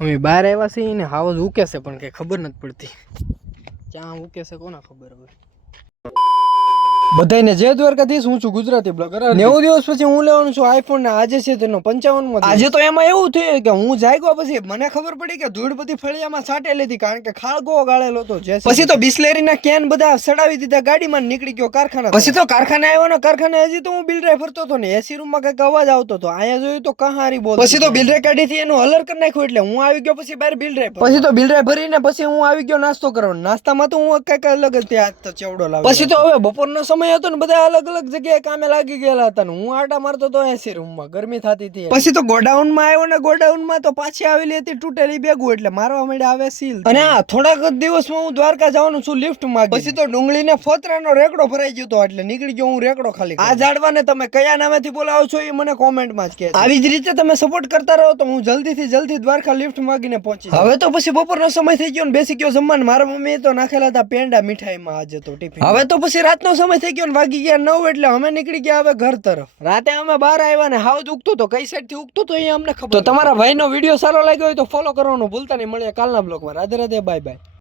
અમે બહાર આવ્યા છીએ ને હાવજ ઉકે છે પણ કઈ ખબર નથી પડતી ક્યાં ઉકે છે કોના ખબર હવે બધાને જય દ્વારકાધીશ હું છું ગુજરાતી બ્લોગર 90 દિવસ પછી હું લેવાનું છું આઈફોન ને આજે છે તેનો 55મો આજે તો એમાં એવું થયું કે હું જાગ્યો પછી મને ખબર પડી કે ધૂળ બધી ફળિયામાં સાટેલી હતી કારણ કે ખાળગો ગાળેલો હતો પછી તો બિસ્લેરીના કેન બધા સડાવી દીધા ગાડીમાં નીકળી ગયો કારખાના પછી તો કારખાને આવ્યો ને કારખાને હજી તો હું બિલ ડ્રાઈવ ફરતો હતો ને એસી રૂમમાં કઈક અવાજ આવતો હતો અહીંયા જોયું તો કહારી બોલ પછી તો બિલ ડ્રાઈવ કાઢીથી એનું હલર કરી નાખ્યું એટલે હું આવી ગયો પછી બહાર બિલ ડ્રાઈવ પછી તો બિલ ડ્રાઈવ ભરીને પછી હું આવી ગયો નાસ્તો કરવા નાસ્તામાં તો હું કઈક અલગ જ ત્યાં તો ચેવડો લાવ્યો પછી તો હવે બપોરનો સમય હતો ને બધા અલગ અલગ જગ્યાએ કામે લાગી ગયેલા હતા ને હું આટા મારતો તો એસી રૂમમાં ગરમી થતી હતી પછી તો ગોડાઉનમાં આવ્યો ને ગોડાઉનમાં તો પાછી આવેલી હતી તૂટેલી બેગું એટલે મારવા માંડ્યા આવે સીલ અને હા થોડાક જ દિવસમાં હું દ્વારકા જવાનું છું લિફ્ટ માં પછી તો ડુંગળીને ફોતરાનો રેકડો ભરાઈ ગયો હતો એટલે નીકળી ગયો હું રેકડો ખાલી આ ઝાડવાને તમે કયા નામેથી બોલાવો છો એ મને કોમેન્ટમાં જ કહેજો આવી જ રીતે તમે સપોર્ટ કરતા રહો તો હું જલ્દીથી જલ્દી દ્વારકા લિફ્ટ માંગીને પહોંચી હવે તો પછી બપોરનો સમય થઈ ગયો ને બેસી ગયો જમવાનું મારા મમ્મીએ તો નાખેલા હતા પેંડા મીઠાઈમાં આજે તો ટિફિન હવે તો પછી રાતનો સમય થઈ ગયો ને વાગી ગયા 9 એટલે અમે નીકળી ગયા હવે ઘર તરફ રાતે અમે બહાર આવ્યા ને હાવ ઉગતો તો કઈ સાઈડ થી ઉગતો તો એ અમને ખબર તો તમારા ભાઈનો વિડીયો સારો લાગ્યો હોય તો ફોલો કરવાનું ભૂલતા નહીં મળીએ કાલના બ્લોગમાં રાધે રાધે બાય બાય